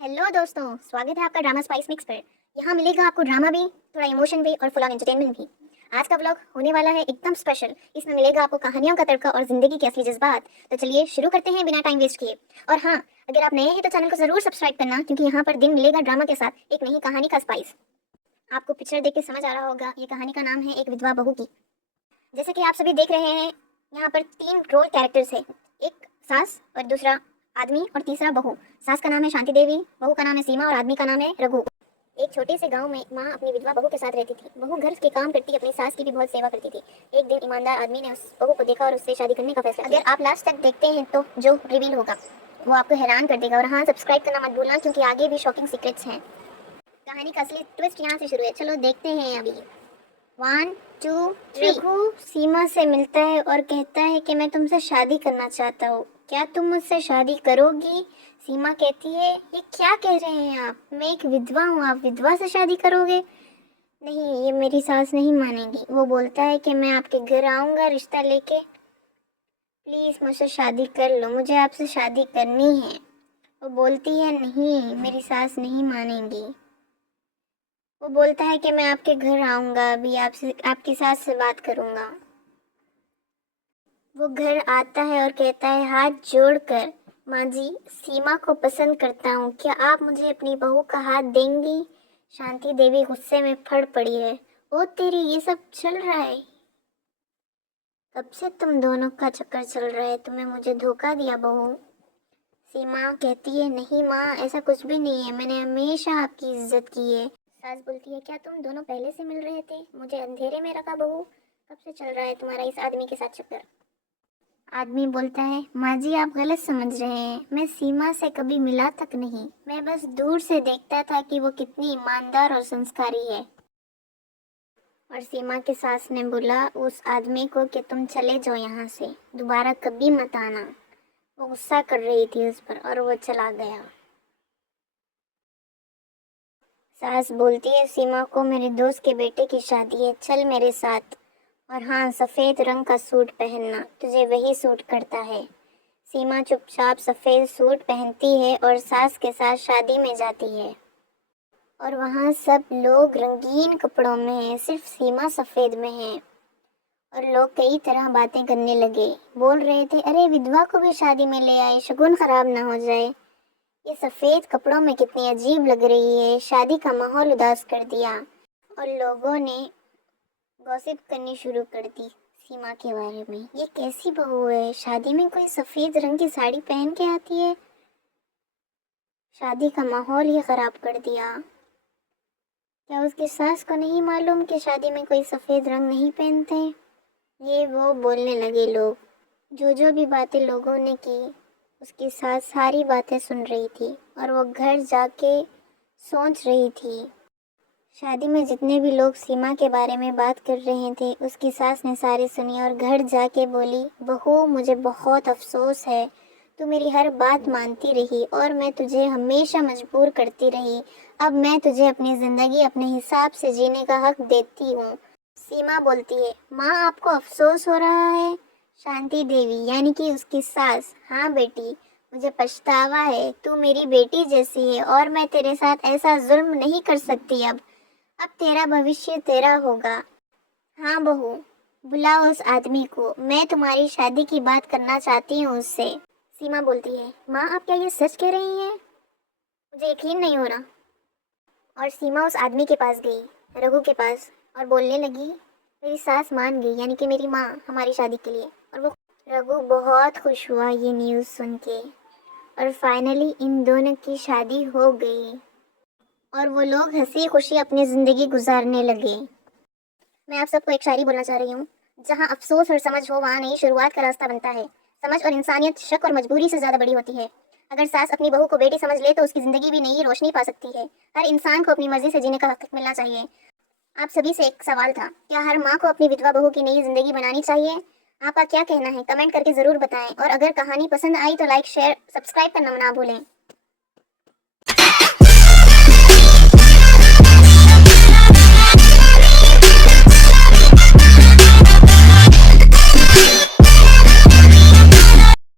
Hello दोस्तों, स्वागत है आपका ड्रामा स्पाइस मिक्स पर। यहाँ मिलेगा आपको ड्रामा भी, थोड़ा इमोशन भी और फुल ऑन एंटरटेनमेंट भी। आज का व्लॉग होने वाला है एकदम स्पेशल। इसमें मिलेगा आपको कहानियों का तड़का और जिंदगी के असली जज्बात। तो चलिए शुरू करते हैं बिना टाइम वेस्ट किए। और हाँ, अगर आप नए हैं तो चैनल को जरूर सब्सक्राइब करना, क्योंकि यहाँ पर दिन मिलेगा ड्रामा के साथ एक नई कहानी का स्पाइस। आपको पिक्चर देख के समझ आ रहा होगा, ये कहानी का नाम है एक विधवा बहू की। जैसे कि आप सभी देख रहे हैं, यहाँ पर 3 रोल कैरेक्टर्स है। एक सास और दूसरा आदमी और तीसरा बहू। सास का नाम है शांति देवी, बहू का नाम है सीमा और आदमी का नाम है रघु। एक छोटे से गांव में माँ अपनी विधवा बहू के साथ रहती थी। बहू घर के काम करती, अपनी सास की भी बहुत सेवा करती थी। एक दिन ईमानदार आदमी ने उस बहू को देखा और उससे शादी करने का फैसला किया। अगर आप लास्ट तक देखते हैं तो जो रिवील होगा वो आपको हैरान कर देगा। और हाँ, सब्सक्राइब करना मत भूलना, क्योंकि आगे भी शॉकिंग सीक्रेट्स हैं। कहानी का असली ट्विस्ट यहाँ से शुरू है। चलो देखते हैं अभी। 1 2 3। रघु सीमा से मिलता है और कहता है कि मैं तुमसे शादी करना चाहता हूँ, क्या तुम मुझसे शादी करोगी? सीमा कहती है, ये क्या कह रहे हैं आप? मैं एक विधवा हूँ, आप विधवा से शादी करोगे? नहीं, ये मेरी सास नहीं मानेगी। वो बोलता है कि मैं आपके घर आऊँगा रिश्ता लेके, प्लीज़ मुझसे शादी कर लो, मुझे आपसे शादी करनी है। वो बोलती है, नहीं, मेरी सास नहीं मानेगी। वो बोलता है कि मैं आपके घर आऊँगा, अभी आपसे आपकी सास से बात करूँगा। वो घर आता है और कहता है हाथ जोड़कर, माँ जी, सीमा को पसंद करता हूँ, क्या आप मुझे अपनी बहू का हाथ देंगी? शांति देवी गुस्से में फड़ पड़ी है। ओ तेरी, ये सब चल रहा है? कब से तुम दोनों का चक्कर चल रहा है? तुम्हें मुझे धोखा दिया बहू। सीमा कहती है, नहीं माँ, ऐसा कुछ भी नहीं है, मैंने हमेशा आपकी इज्जत की है। सास बोलती है, क्या तुम दोनों पहले से मिल रहे थे? मुझे अंधेरे में रखा बहू। कब से चल रहा है तुम्हारा इस आदमी के साथ चक्कर? आदमी बोलता है, माँ जी आप गलत समझ रहे हैं, मैं सीमा से कभी मिला तक नहीं, मैं बस दूर से देखता था कि वो कितनी ईमानदार और संस्कारी है। और सीमा की सास ने बोला उस आदमी को कि तुम चले जाओ यहाँ से, दोबारा कभी मत आना। वो गुस्सा कर रही थी उस पर और वो चला गया। सास बोलती है सीमा को, मेरे दोस्त के बेटे की शादी है, चल मेरे साथ। और हाँ, सफ़ेद रंग का सूट पहनना, तुझे वही सूट करता है। सीमा चुपचाप सफ़ेद सूट पहनती है और सास के साथ शादी में जाती है। और वहाँ सब लोग रंगीन कपड़ों में हैं, सिर्फ सीमा सफ़ेद में है। और लोग कई तरह बातें करने लगे, बोल रहे थे, अरे विधवा को भी शादी में ले आए, शगुन खराब ना हो जाए। ये सफ़ेद कपड़ों में कितनी अजीब लग रही है, शादी का माहौल उदास कर दिया। और लोगों ने गॉसिप करनी शुरू कर दी सीमा के बारे में। ये कैसी बहू है, शादी में कोई सफ़ेद रंग की साड़ी पहन के आती है? शादी का माहौल ही ख़राब कर दिया। क्या उसकी सास को नहीं मालूम कि शादी में कोई सफ़ेद रंग नहीं पहनते? ये वो बोलने लगे लोग। जो भी बातें लोगों ने की, उसकी सास सारी बातें सुन रही थी और वो घर जाके सोच रही थी। शादी में जितने भी लोग सीमा के बारे में बात कर रहे थे, उसकी सास ने सारी सुनी और घर जाके बोली, बहू मुझे बहुत अफसोस है, तू मेरी हर बात मानती रही और मैं तुझे हमेशा मजबूर करती रही। अब मैं तुझे अपनी ज़िंदगी अपने हिसाब से जीने का हक देती हूँ। सीमा बोलती है, माँ आपको अफसोस हो रहा है? शांति देवी यानी कि उसकी सास, हाँ बेटी, मुझे पछतावा है, तू मेरी बेटी जैसी है और मैं तेरे साथ ऐसा जुल्म नहीं कर सकती। अब तेरा भविष्य तेरा होगा। हाँ बहू, बुलाओ उस आदमी को, मैं तुम्हारी शादी की बात करना चाहती हूँ उससे। सीमा बोलती है, माँ आप क्या ये सच कह रही हैं? मुझे यकीन नहीं हो रहा। और सीमा उस आदमी के पास गई, रघु के पास, और बोलने लगी, मेरी सास मान गई, यानी कि मेरी माँ, हमारी शादी के लिए। और वो रघु बहुत खुश हुआ ये न्यूज़ सुन के। और फाइनली इन दोनों की शादी हो गई और वो लोग हंसी खुशी अपनी ज़िंदगी गुजारने लगे। मैं आप सबको एक शायरी बोलना चाह रही हूँ, जहाँ अफसोस और समझ हो वहाँ नई शुरुआत का रास्ता बनता है। समझ और इंसानियत शक और मजबूरी से ज़्यादा बड़ी होती है। अगर सास अपनी बहू को बेटी समझ ले तो उसकी ज़िंदगी भी नई रोशनी पा सकती है। हर इंसान को अपनी मर्जी से जीने का हक मिलना चाहिए। आप सभी से एक सवाल था, क्या हर माँ को अपनी विधवा बहू की नई ज़िंदगी बनानी चाहिए? आपका क्या कहना है, कमेंट करके ज़रूर बताएं। और अगर कहानी पसंद आई तो लाइक, शेयर, सब्सक्राइब करना ना भूलें।